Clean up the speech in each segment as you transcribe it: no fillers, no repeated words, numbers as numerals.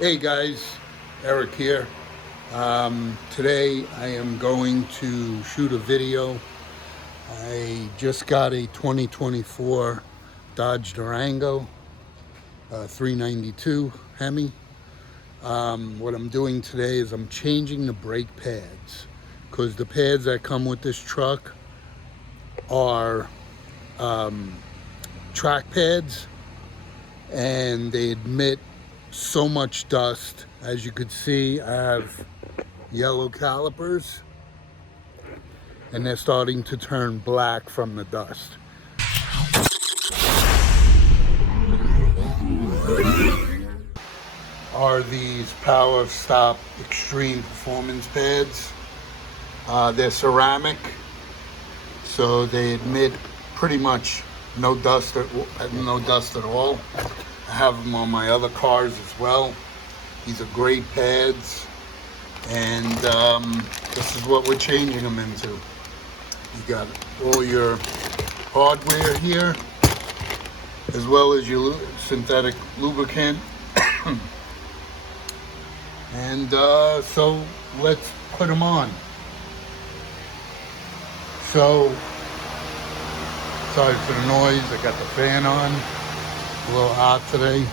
Hey guys, Eric here. Today I am going to shoot a video. I just got a 2024 Dodge Durango 392 Hemi. What I'm doing today is I'm changing the brake pads because the pads that come with this truck are track pads and they emit so much dust. As you could see, I have yellow calipers and they're starting to turn black from the dust. Are these Powerstop Extreme Performance pads. They're ceramic, so they emit pretty much no dust at all. I have them on my other cars as well. These are great pads, and this is what we're changing them into. You got all your hardware here, as well as your synthetic lubricant. And so let's put them on. So, sorry for the noise, I got the fan on. A little hot today.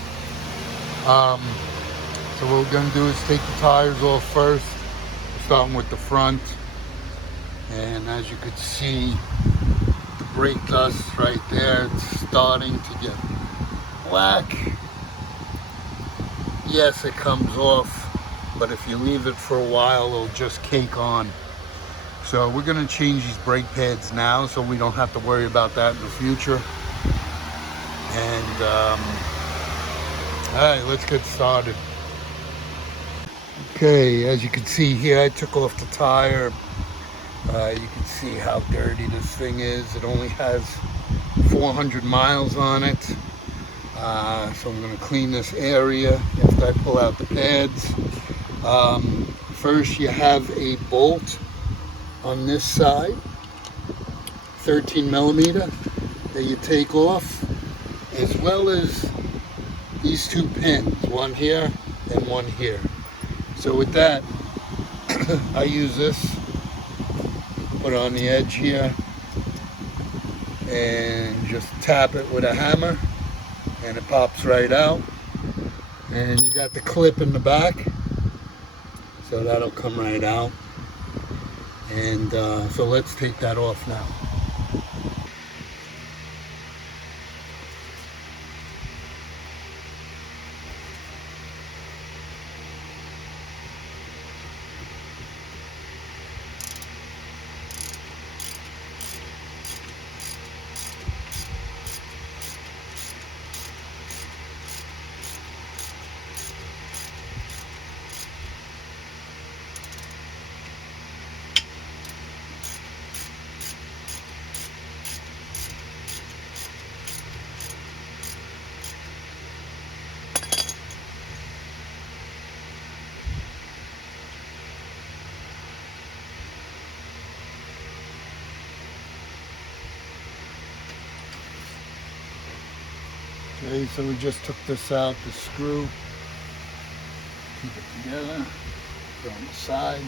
So what we're going to do is take the tires off first. We're starting with the front. And as you could see, the brake dust right there, it's starting to get black. Yes, it comes off, but if you leave it for a while, it'll just cake on. So we're going to change these brake pads now so we don't have to worry about that in the future. And all right, let's get started. Okay, as you can see here, I took off the tire. You can see how dirty this thing is. It only has 400 miles on it. So I'm going to clean this area after I pull out the pads. First, you have a bolt on this side, 13 millimeter, that you take off, as well as these two pins, one here and one here. So with that, I use this, put it on the edge here, and just tap it with a hammer, and it pops right out. And you got the clip in the back, so that'll come right out. And so let's take that off now. Okay, so we just took this out, the screw, keep it together, put it on the side.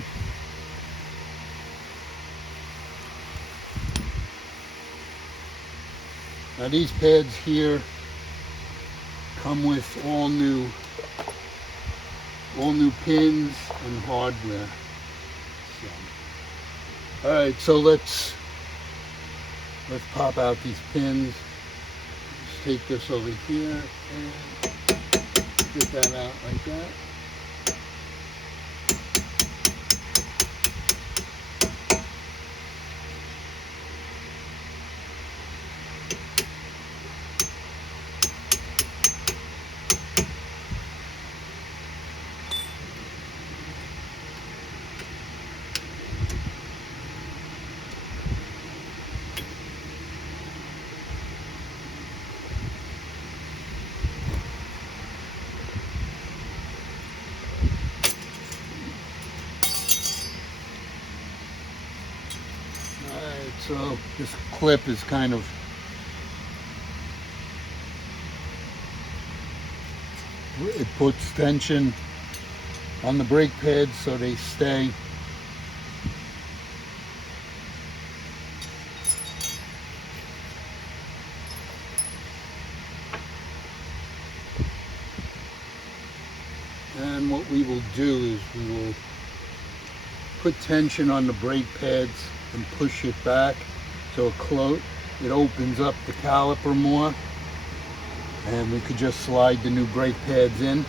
Now these pads here come with all new pins and hardware. So, all right, so let's pop out these pins. Take this over here and get that out like that. So this clip is kind of it puts tension on the brake pads so they stay. And what we will do is we will put tension on the brake pads and push it back so it opens up the caliper more, and we could just slide the new brake pads in.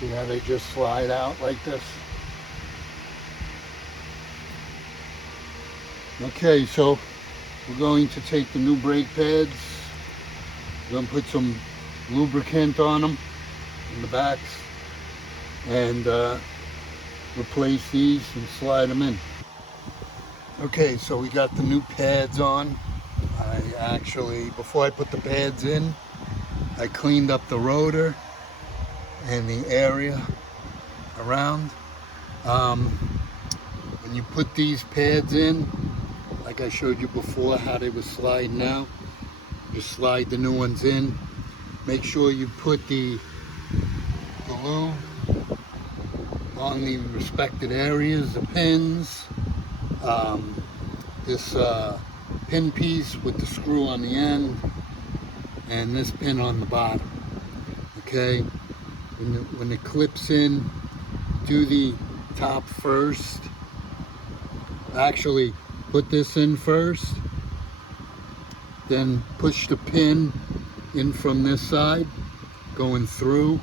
See how they just slide out like this? Okay, so we're going to take the new brake pads, we're going to put some lubricant on them in the backs, and replace these and slide them in. Okay, so we got the new pads on. Before I put the pads in, I cleaned up the rotor and the area around. When you put these pads in, like I showed you before how they were sliding out, just slide the new ones in. Make sure you put the glue on the respected areas, the pins, this pin piece with the screw on the end, and this pin on the bottom. Okay, when it clips in, do the top first. Actually, put this in first, then push the pin in from this side, going through.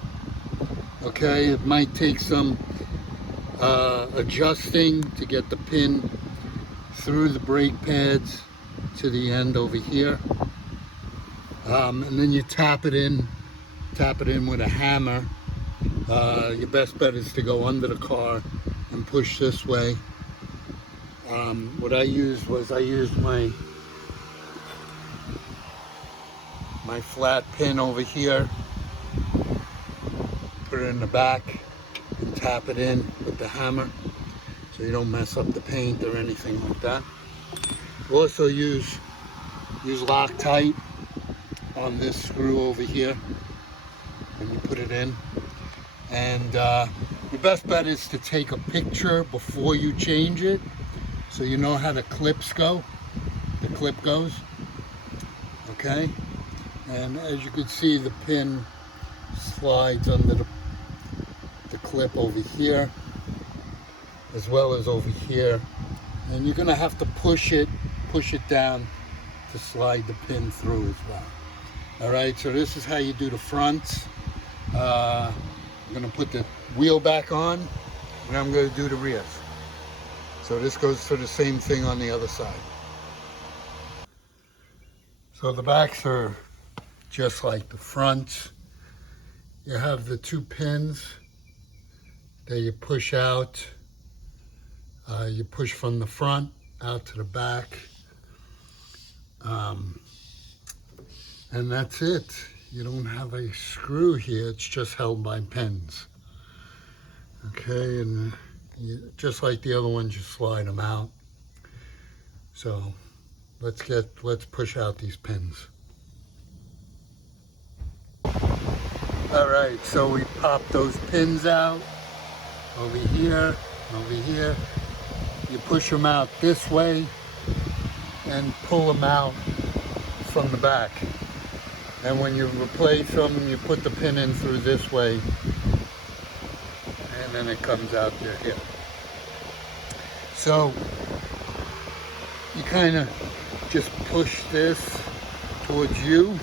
Okay, it might take some adjusting to get the pin through the brake pads to the end over here. And then you tap it in with a hammer. Your best bet is to go under the car and push this way. What I used was my flat pin over here, put it in the back and tap it in with the hammer so you don't mess up the paint or anything like that. We'll also use Loctite on this screw over here when you put it in. And your best bet is to take a picture before you change it so you know how the clips go. The clip goes. Okay? And as you can see, the pin slides under the clip over here as well as over here, and you're gonna have to push it down to slide the pin through as well. All right, so this is how you do the fronts. I'm gonna put the wheel back on, and I'm gonna do the rears. So this goes for the same thing on the other side. So the backs are just like the fronts. You have the two pins that you push out. You push from the front out to the back. And that's it. You don't have a screw here, it's just held by pins. Okay, and just like the other ones, you slide them out. So let's push out these pins. All right, so we pop those pins out over here, over here. You push them out this way and pull them out from the back. And when you replace them, you put the pin in through this way, and then it comes out there here. So you kind of just push this towards you,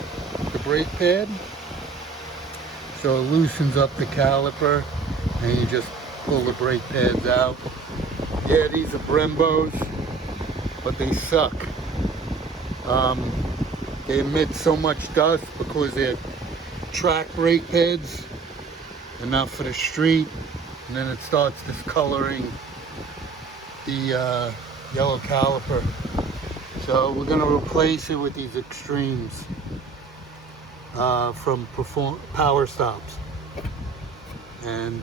the brake pad, so it loosens up the caliper, and you just pull the brake pads out. Yeah, these are Brembos, but they suck. They emit so much dust because they're track brake pads and not for the street, and then it starts discoloring the yellow caliper. So we're going to replace it with these Extremes from Powerstops, and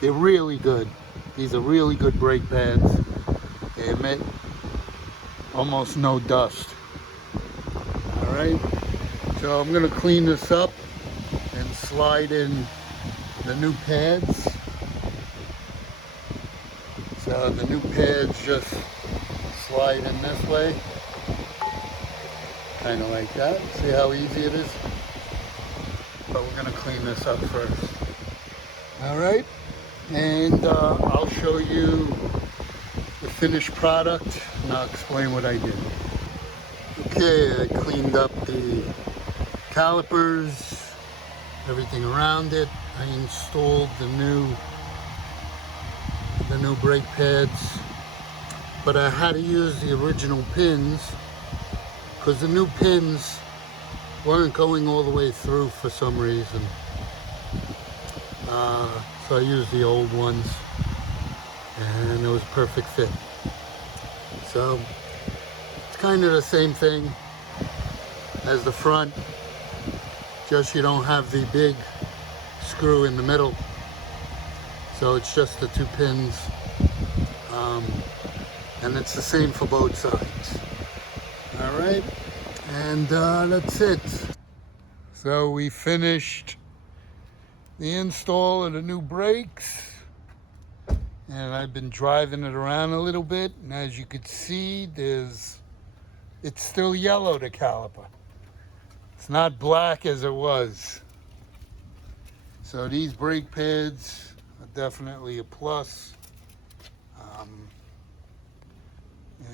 they're really good. These are really good brake pads. They emit almost no dust. All right, so I'm gonna clean this up and slide in the new pads. So the new pads just slide in this way, kind of like that. See how easy it is? But we're gonna clean this up first. All right, and I'll show you the finished product and I'll explain what I did. Okay, I cleaned up the calipers, everything around it. I installed the new brake pads, but I had to use the original pins because the new pins weren't going all the way through for some reason. So I used the old ones and it was a perfect fit. So it's kind of the same thing as the front, just you don't have the big screw in the middle. So it's just the two pins, and it's the same for both sides. All right, and that's it. So we finished the install of the new brakes, and I've been driving it around a little bit, and as you could see, it's still yellow, the caliper. It's not black as it was. So these brake pads are definitely a plus.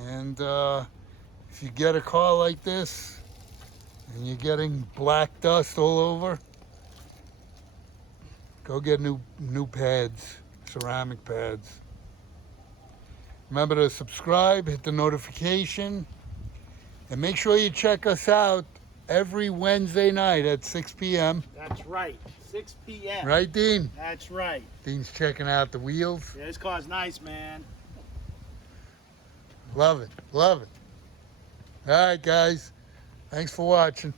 And if you get a car like this and you're getting black dust all over, go get new pads, ceramic pads. Remember to subscribe, hit the notification, and make sure you check us out every Wednesday night at 6 p.m. That's right, 6 p.m. Right, Dean? That's right. Dean's checking out the wheels. Yeah, this car's nice, man. Love it, love it. All right, guys. Thanks for watching.